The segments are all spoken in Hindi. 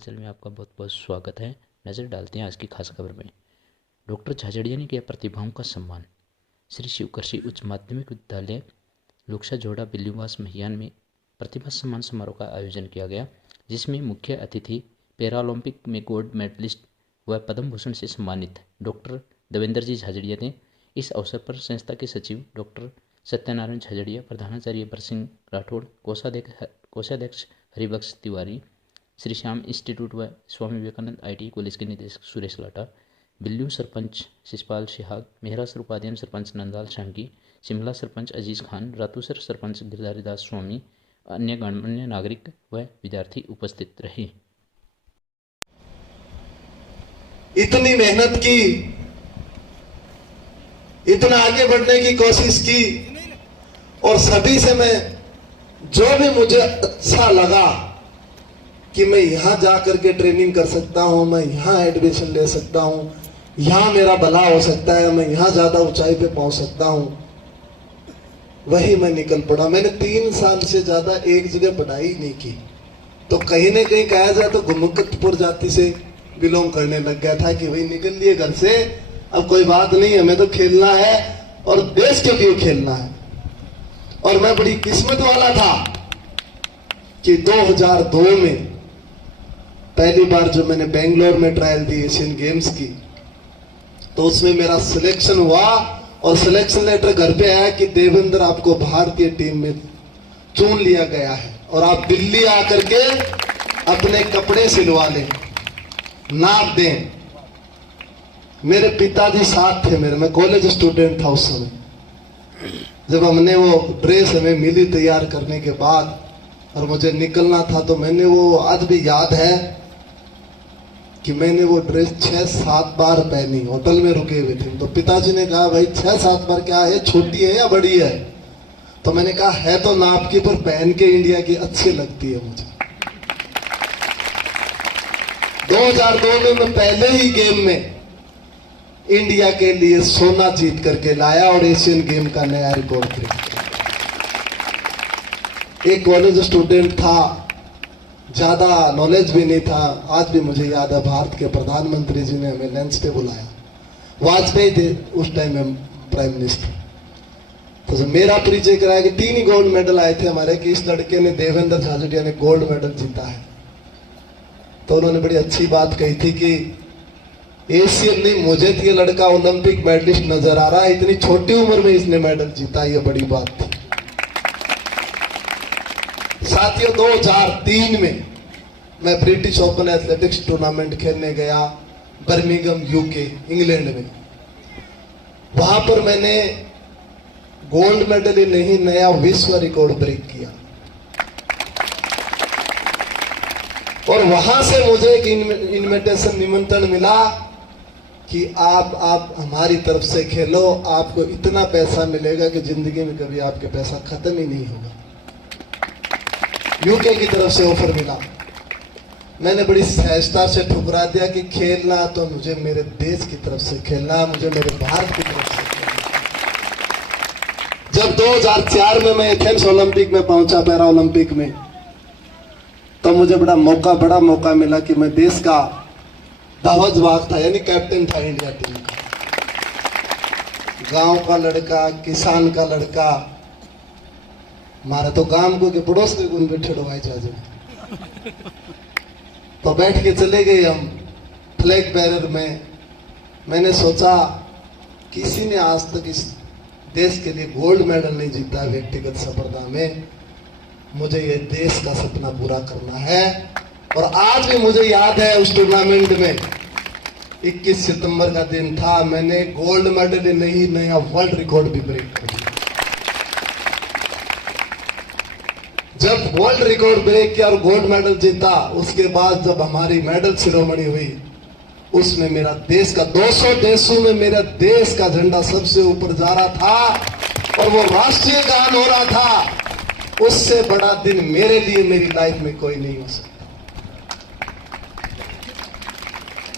हलचल में आपका बहुत बहुत स्वागत है। नज़र डालते हैं आज की खास खबर में। डॉक्टर झाझड़िया ने किया प्रतिभाओं का सम्मान। श्री शिवकृषि उच्च माध्यमिक विद्यालय लोकसा जोड़ा बिल्लीवास महियान में प्रतिभा सम्मान समारोह का आयोजन किया गया, जिसमें मुख्य अतिथि पैरालंपिक में गोल्ड मेडलिस्ट व पद्म भूषण से सम्मानित डॉक्टर देवेंद्र जी झाझड़िया थे। इस अवसर पर संस्था के सचिव डॉक्टर सत्यनारायण झाझड़िया, प्रधानाचार्य बरसिंह राठौड़, कोषाध्यक्ष हरिबख्श तिवारी, श्री श्याम इंस्टीट्यूट व स्वामी विवेकानंद ITI कॉलेज के निदेशक सुरेश लाटा, बिल्लियों सरपंच शिषपाल शिहाग, मेहरासर उपाध्ययन सरपंच नंदलाल शांकी, शिमला सरपंच अजीज खान, रातूसर सरपंच गिरधारी दास स्वामी, अन्य गणमान्य नागरिक व विद्यार्थी उपस्थित रहे। इतनी मेहनत की, इतना आगे बढ़ने की कोशिश की और सभी से मैं जो भी मुझे अच्छा लगा कि मैं यहां जाकर के ट्रेनिंग कर सकता हूं, मैं यहां एडमिशन ले सकता हूं, यहां मेरा भला हो सकता है, मैं यहां ज्यादा ऊंचाई पे पहुंच सकता हूं, वही मैं निकल पड़ा। मैंने 3 साल से ज्यादा एक जगह पढ़ाई नहीं की, तो कहीं ना कहीं कहा जाए तो गुमुकतपुर जाति से बिलोंग करने लग गया था कि वही निकल लिए घर से, अब कोई बात नहीं, हमें तो खेलना है और देश के लिए खेलना है। और मैं बड़ी किस्मत वाला था कि 2002 में पहली बार जो मैंने बेंगलोर में ट्रायल दी एशियन गेम्स की, तो उसमें मेरा सिलेक्शन हुआ और सिलेक्शन लेटर घर पे आया कि देवेंद्र आपको भारतीय टीम में चुन लिया गया है और आप दिल्ली आकर के अपने कपड़े सिलवा लें, नाप दें। मेरे पिताजी साथ थे मेरे, मैं कॉलेज स्टूडेंट था उस समय। जब हमने वो ड्रेस हमें मिली तैयार करने के बाद और मुझे निकलना था, तो मैंने वो आज भी याद है कि मैंने वो ड्रेस 6-7 बार पहनी। होटल में रुके हुए थे तो पिताजी ने कहा, भाई 6-7 बार क्या है, छोटी है या बड़ी है? तो मैंने कहा है तो नाप की, पर पहन के इंडिया की अच्छी लगती है मुझे। 2002 में मैं पहले ही गेम में इंडिया के लिए सोना जीत करके लाया और एशियन गेम का नया रिकॉर्ड ब्रेक किया। एक कॉलेज स्टूडेंट था, ज्यादा नॉलेज भी नहीं था। आज भी मुझे याद है, भारत के प्रधानमंत्री जी ने हमें लंच पे बुलाया, वाजपेयी थे उस टाइम में प्राइम मिनिस्टर। तो मेरा परिचय कराया कि 3 ही गोल्ड मेडल आए थे हमारे, कि इस लड़के ने, देवेंद्र झाझड़िया ने गोल्ड मेडल जीता है। तो उन्होंने बड़ी अच्छी बात कही थी कि एशियन नहीं, मुझे तो ये लड़का ओलंपिक मेडलिस्ट नजर आ रहा है, इतनी छोटी उम्र में इसने मेडल जीता, ये बड़ी बात थी। साथियों, 2003 में मैं ब्रिटिश ओपन एथलेटिक्स टूर्नामेंट खेलने गया बर्मिंघम UK इंग्लैंड में। वहां पर मैंने गोल्ड मेडल ही नहीं, नया विश्व रिकॉर्ड ब्रेक किया। और वहां से मुझे एक इनविटेशन, निमंत्रण मिला कि आप हमारी तरफ से खेलो, आपको इतना पैसा मिलेगा कि जिंदगी में कभी आपके पैसा खत्म ही नहीं होगा। UK की तरफ से ऑफर मिला। मैंने बड़ी सहजता से ठुकरा दिया कि खेलना तो मुझे मेरे देश की तरफ से खेलना, मुझे मेरे भारत की तरफ से खेलना। जब 2004 में मैं एथेंस ओलंपिक में पहुंचा, पैरा ओलंपिक में, तो मुझे बड़ा मौका मिला कि मैं देश का ध्वजवाहक था, यानी कैप्टन था इंडिया टीम का। गांव का लड़का, किसान का लड़का, हमारा तो गांव को के पड़ोस के गुण बैठे भाई जाजे। तो बैठ के चले गए हम फ्लैग बैरर में। मैंने सोचा, किसी ने आज तक इस देश के लिए गोल्ड मेडल नहीं जीता व्यक्तिगत स्पर्धा में, मुझे ये देश का सपना पूरा करना है। और आज भी मुझे याद है, उस टूर्नामेंट में 21 सितंबर का दिन था, मैंने गोल्ड मेडल ही नहीं, नया वर्ल्ड रिकॉर्ड भी ब्रेक कर दिया। जब वर्ल्ड रिकॉर्ड ब्रेक किया और गोल्ड मेडल जीता, उसके बाद जब हमारी मेडल सेरेमनी हुई, उसमें मेरा देश का 200 देशों में मेरा देश का झंडा सबसे ऊपर जा रहा था और वो राष्ट्रीय गान हो रहा था। उससे बड़ा दिन मेरे लिए, मेरी लाइफ में कोई नहीं हो सकता।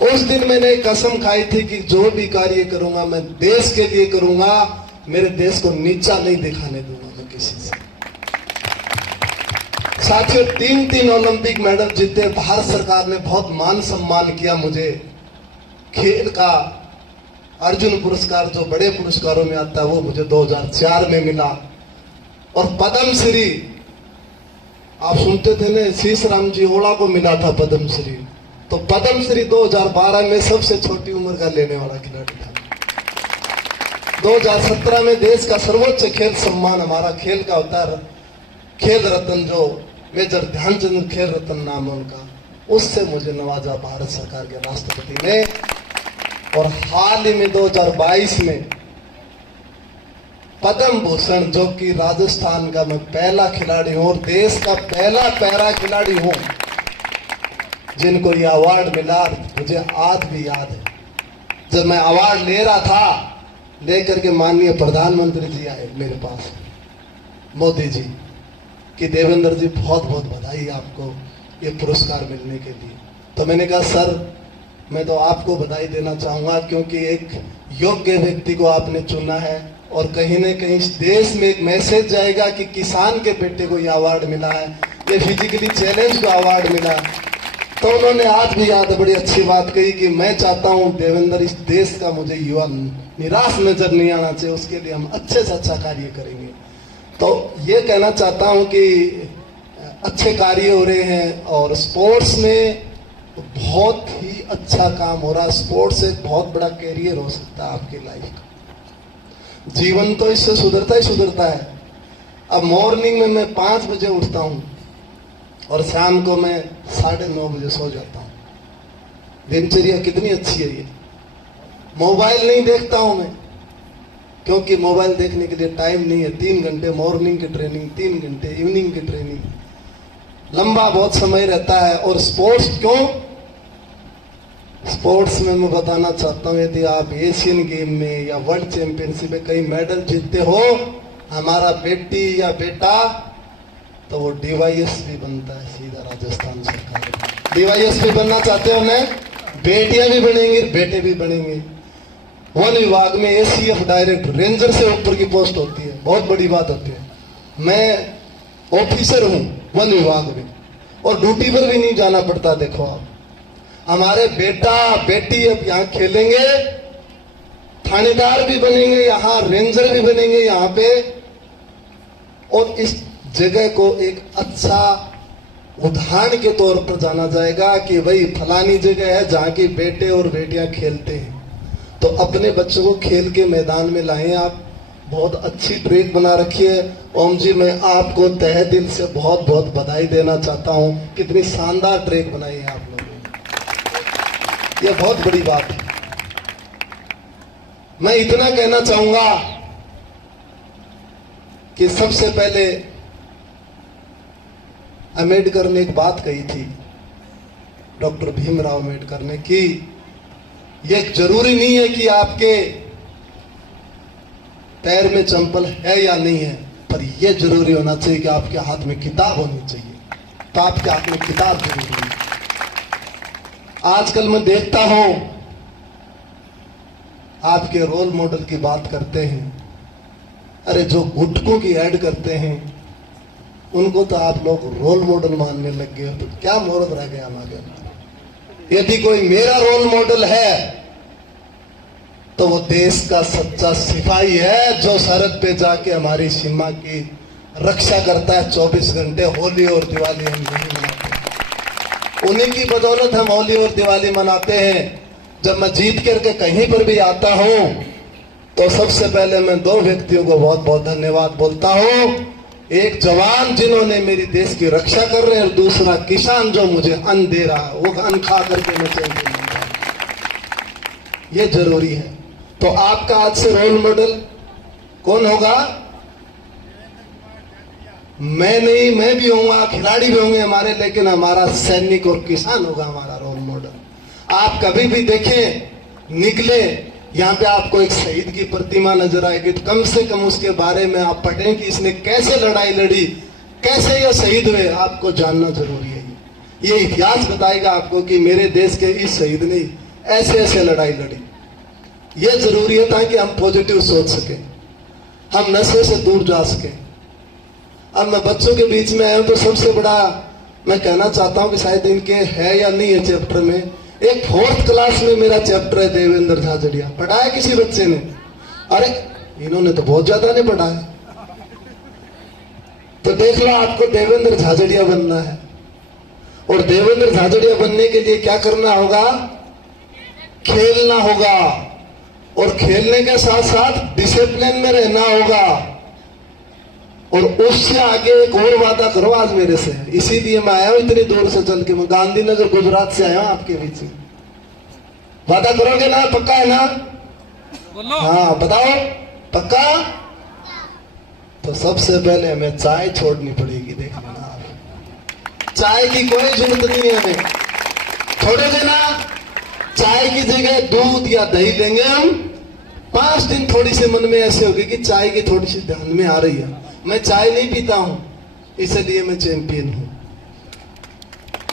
उस दिन मैंने कसम खाई थी कि जो भी कार्य करूंगा मैं देश के लिए करूंगा, मेरे देश को नीचा नहीं दिखाने दूंगा मैं किसी से। साथियों, 3 ओलंपिक मेडल जीते, भारत सरकार ने बहुत मान सम्मान किया मुझे। खेल का अर्जुन पुरस्कार जो बड़े पुरस्कारों में आता है वो मुझे 2004 में मिला। और पद्म श्री आप सुनते थे ना, शीश राम जी ओड़ा को मिला था पद्म श्री। तो पद्म श्री 2012 में सबसे छोटी उम्र का लेने वाला खिलाड़ी था। 2017 में देश का सर्वोच्च खेल सम्मान हमारा खेल का होता है, खेल रत्न, जो मेजर ध्यानचंद खेल रत्न नाम है उनका, उससे मुझे नवाजा भारत सरकार के राष्ट्रपति ने। और हाल ही में 2022 में पद्म भूषण, जो कि राजस्थान का मैं पहला खिलाड़ी हूं और देश का पहला पैरा खिलाड़ी हूं जिनको ये अवार्ड मिला, मुझे आज भी याद है। जब मैं अवार्ड ले रहा था, लेकर के माननीय प्रधानमंत्री जी आए मेरे पास, मोदी जी, कि देवेंद्र जी बहुत बहुत बधाई आपको ये पुरस्कार मिलने के लिए। तो मैंने कहा सर, मैं तो आपको बधाई देना चाहूंगा क्योंकि एक योग्य व्यक्ति को आपने चुना है और कहीं न कहीं इस देश में एक मैसेज जाएगा कि किसान के बेटे को यह अवार्ड मिला है, ये फिजिकली चैलेंज को अवार्ड मिला। तो उन्होंने आज भी याद बड़ी अच्छी बात कही कि मैं चाहता हूं देवेंद्र, इस देश का मुझे युवा निराश नजर नहीं आना चाहिए, उसके लिए हम अच्छे से अच्छा कार्य करेंगे। तो ये कहना चाहता हूं कि अच्छे कार्य हो रहे हैं और स्पोर्ट्स में बहुत ही अच्छा काम हो रहा है। स्पोर्ट्स एक बहुत बड़ा कैरियर हो सकता है आपकी लाइफ का। जीवन तो इससे सुधरता ही सुधरता है। अब मॉर्निंग में मैं 5 बजे उठता हूं और शाम को मैं 9:30 बजे सो जाता हूं। दिनचर्या कितनी अच्छी है ये। मोबाइल नहीं देखता हूं मैं, क्योंकि मोबाइल देखने के लिए टाइम नहीं है। 3 घंटे मॉर्निंग की ट्रेनिंग, 3 घंटे इवनिंग की ट्रेनिंग, लंबा बहुत समय रहता है। और स्पोर्ट्स क्यों? स्पोर्ट्स में मैं बताना चाहता हूं, यदि आप एशियन गेम में या वर्ल्ड चैंपियनशिप में कई मेडल जीतते हो, हमारा बेटी या बेटा, तो वो DYSP बनता है सीधा राजस्थान सरकार। DYSP बनना चाहते हो ना, बेटियां भी बनेंगी, बेटे भी बनेंगे। वन विभाग में ACF डायरेक्टर, रेंजर से ऊपर की पोस्ट होती है, बहुत बड़ी बात होती है। मैं ऑफिसर हूं वन विभाग में और ड्यूटी पर भी नहीं जाना पड़ता। देखो आप, हमारे बेटा बेटी अब यहाँ खेलेंगे, थानेदार भी बनेंगे, यहाँ रेंजर भी बनेंगे यहाँ पे। और इस जगह को एक अच्छा उदाहरण के तौर पर जाना जाएगा कि भाई फलानी जगह है जहाँ की बेटे और बेटियां खेलते हैं। तो अपने बच्चों को खेल के मैदान में लाएं। आप बहुत अच्छी ट्रैक बना रखी है ओम जी, मैं आपको तहे दिल से बहुत बहुत बधाई देना चाहता हूं। कितनी शानदार ट्रैक बनाई है आप लोगों ने, यह बहुत बड़ी बात है। मैं इतना कहना चाहूंगा कि सबसे पहले अम्बेडकर ने एक बात कही थी, डॉक्टर भीमराव अम्बेडकर ने, कि यह जरूरी नहीं है कि आपके पैर में चंपल है या नहीं है, पर यह जरूरी होना चाहिए कि आपके हाथ में किताब होनी चाहिए। तो आपके हाथ में किताब जरूरी है। आजकल मैं देखता हूं आपके रोल मॉडल की बात करते हैं, अरे जो गुटकों की ऐड करते हैं उनको तो आप लोग रोल मॉडल मानने लग गए हो। तो क्या मुहूर्त रह गया हमारे? यदि कोई मेरा रोल मॉडल है तो वो देश का सच्चा सिपाही है, जो सरहद पे जाके हमारी सीमा की रक्षा करता है 24 घंटे। होली और दिवाली हम नहीं मनाते, उन्हीं की बदौलत हम होली और दिवाली मनाते हैं। जब मैं जीत करके कहीं पर भी आता हूं तो सबसे पहले मैं 2 व्यक्तियों को बहुत बहुत धन्यवाद बोलता हूं। एक जवान जिन्होंने मेरी देश की रक्षा कर रहे हैं, और दूसरा किसान जो मुझे अन्न दे रहा है, वो अन्न खा करके मैं चैन से नहीं रहा। ये जरूरी है। तो आपका आज से रोल मॉडल कौन होगा? मैं नहीं, मैं भी होऊंगा, खिलाड़ी भी होंगे हमारे, लेकिन हमारा सैनिक और किसान होगा हमारा रोल मॉडल। आप कभी भी देखें निकले, यहाँ पे आपको एक शहीद की प्रतिमा नजर आएगी, तो कम से कम उसके बारे में आप पढ़ें कि इसने कैसे लड़ाई लड़ी, कैसे ये शहीद हुए, आपको जानना जरूरी है। ये इतिहास बताएगा आपको कि मेरे देश के इस शहीद ने ऐसे ऐसे लड़ाई लड़ी। ये जरूरी है ताकि हम पॉजिटिव सोच सकें, हम नशे से दूर जा सकें। अब मैं बच्चों के बीच में आया हूं तो सबसे बड़ा मैं कहना चाहता हूं कि शायद इनके है या नहीं है चैप्टर में, एक 4th क्लास में मेरा चैप्टर है देवेंद्र झाझड़िया। पढ़ाया किसी बच्चे ने? अरे इन्होंने तो बहुत ज्यादा नहीं पढ़ाया। तो देख लो, आपको देवेंद्र झाझड़िया बनना है, और देवेंद्र झाझड़िया बनने के लिए क्या करना होगा? खेलना होगा, और खेलने के साथ साथ डिसिप्लिन में रहना होगा। और उससे आगे एक और वादा करो आज मेरे से, इसीलिए मैं आया हूं इतनी दूर से चल के, मैं गांधीनगर गुजरात से आया हूं आपके बीच में। वादा करोगे ना? पक्का है ना? हाँ बताओ, पक्का? तो सबसे पहले हमें चाय छोड़नी पड़ेगी, देख लेना आप। चाय की कोई जरूरत नहीं है हमें, छोड़ोगे ना? चाय की जगह दूध या दही लेंगे हम। 5 दिन थोड़ी सी मन में ऐसे होगी कि चाय की थोड़ी सी ध्यान में आ रही है। मैं चाय नहीं पीता हूं, इसलिए मैं चैंपियन हूं।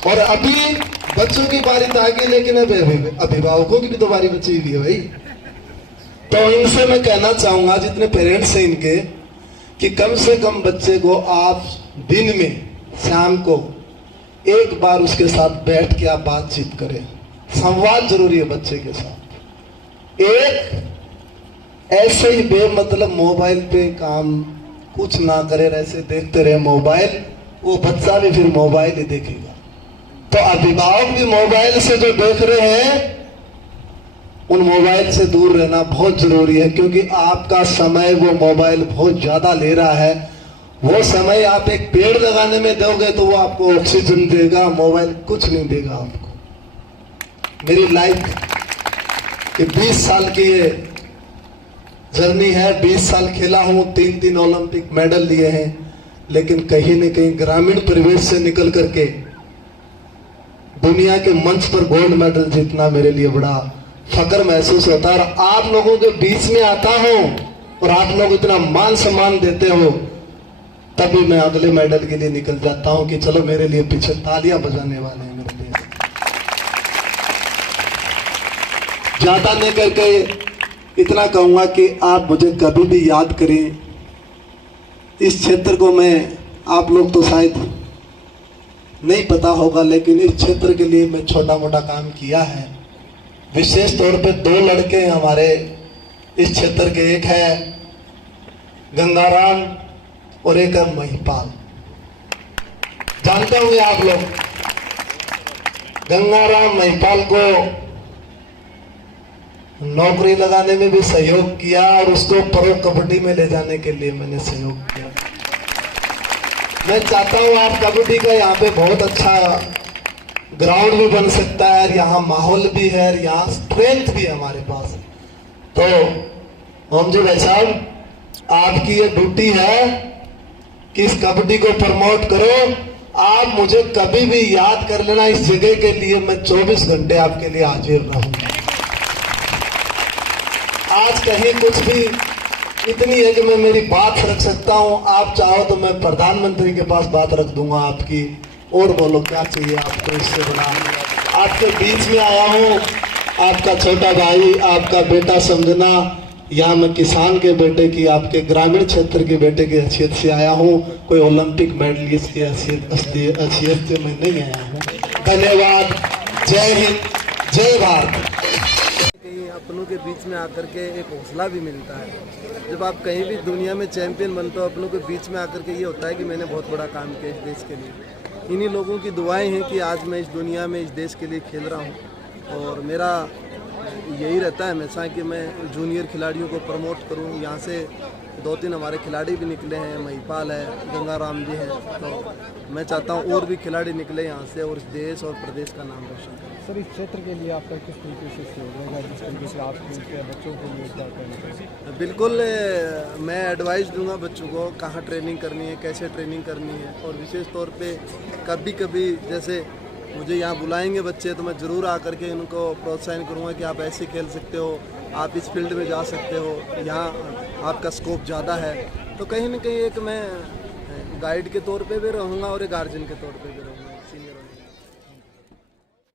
और अभी बच्चों की बारी तो आगे, लेकिन अभी अभिभावकों की भी तो बारी बची हुई है भाई। तो इनसे मैं कहना चाहूंगा, जितने पेरेंट्स हैं इनके, कि कम से कम बच्चे को आप दिन में शाम को एक बार उसके साथ बैठ के आप बातचीत करें। संवाद जरूरी है बच्चे के साथ। एक ऐसे ही बेमतलब मोबाइल पे काम कुछ ना करे, ऐसे देखते रहे मोबाइल, वो बच्चा भी फिर मोबाइल ही देखेगा। तो अभिभावक भी मोबाइल से जो देख रहे हैं, उन मोबाइल से दूर रहना बहुत जरूरी है, क्योंकि आपका समय वो मोबाइल बहुत ज्यादा ले रहा है। वो समय आप एक पेड़ लगाने में दोगे तो वो आपको ऑक्सीजन देगा, मोबाइल कुछ नहीं देगा आपको। मेरी लाइफ के 20 साल की ये जर्नी है, 20 साल खेला हूं, 3 ओलंपिक मेडल लिए हैं, लेकिन कहीं न कहीं ग्रामीण परिवेश से निकल करके दुनिया के मंच पर गोल्ड मेडल जीतना मेरे लिए बड़ा फक्र महसूस होता है। और आप लोगों के बीच में आता हूं और आप लोग इतना मान सम्मान देते हो, तभी मैं अगले मेडल के लिए निकल जाता हूं कि चलो मेरे लिए पीछे तालियां बजाने वाले हैं मेरे लिए। ज्यादा नहीं करके इतना कहूंगा कि आप मुझे कभी भी याद करें। इस क्षेत्र को मैं, आप लोग तो शायद नहीं पता होगा, लेकिन इस क्षेत्र के लिए मैं छोटा मोटा काम किया है। विशेष तौर पे 2 लड़के हैं हमारे इस क्षेत्र के, एक है गंगाराम और एक है महिपाल। जानते होंगे आप लोग गंगाराम महिपाल को नौकरी लगाने में भी सहयोग किया, और उसको प्रो कबड्डी में ले जाने के लिए मैंने सहयोग किया। मैं चाहता हूं आप कबड्डी का यहाँ पे बहुत अच्छा ग्राउंड भी बन सकता है, और यहाँ माहौल भी है, और यहाँ स्ट्रेंथ भी है हमारे पास। तो होमजी भाई साहब, आपकी ये ड्यूटी है कि इस कबड्डी को प्रमोट करो। आप मुझे कभी भी याद कर लेना, इस जगह के लिए मैं 24 घंटे आपके लिए हाजिर रहूंगा। आज कहीं कुछ भी इतनी है कि मैं मेरी बात रख सकता हूं, आप चाहो तो मैं प्रधानमंत्री के पास बात रख दूंगा आपकी। और बोलो क्या चाहिए आपको इससे बड़ा? आपके बीच में आया हूं, आपका छोटा भाई, आपका बेटा समझना। यहाँ मैं किसान के बेटे की, आपके ग्रामीण क्षेत्र के बेटे की हैसियत से आया हूँ, कोई ओलंपिक मेडलिस्ट की हैसियत से मैं नहीं आया हूँ। धन्यवाद। जय हिंद, जय भारत। अपनों के बीच में आकर के एक हौसला भी मिलता है। जब आप कहीं भी दुनिया में चैंपियन बनते हो, अपनों के बीच में आकर के ये होता है कि मैंने बहुत बड़ा काम किया इस देश के लिए। इन्हीं लोगों की दुआएं हैं कि आज मैं इस दुनिया में, इस देश के लिए खेल रहा हूँ। और मेरा यही रहता है हमेशा कि मैं जूनियर खिलाड़ियों को प्रमोट करूँ। यहाँ से 2-3 हमारे खिलाड़ी भी निकले हैं, महिपाल है, गंगाराम जी हैं। तो मैं चाहता हूँ और भी खिलाड़ी निकले यहाँ से, और इस देश और प्रदेश का नाम रोशन करें। सर, इस क्षेत्र के लिए आपका किस तरीके से सहयोग रहेगा, जिस तरीके से आप बच्चों को लिए? बिल्कुल, मैं एडवाइस दूंगा बच्चों को कहाँ ट्रेनिंग करनी है, कैसे ट्रेनिंग करनी है। और विशेष तौर पे कभी कभी जैसे मुझे यहाँ बुलाएंगे बच्चे, तो मैं ज़रूर आकर के उनको प्रोत्साहन करूँगा कि आप ऐसे खेल सकते हो, आप इस फील्ड में जा सकते हो, यहाँ आपका स्कोप ज़्यादा है। तो कहीं ना कहीं एक मैं गाइड के तौर पे भी रहूँगा और एक गार्जियन के तौर पे भी रहूँगा, सीनियर।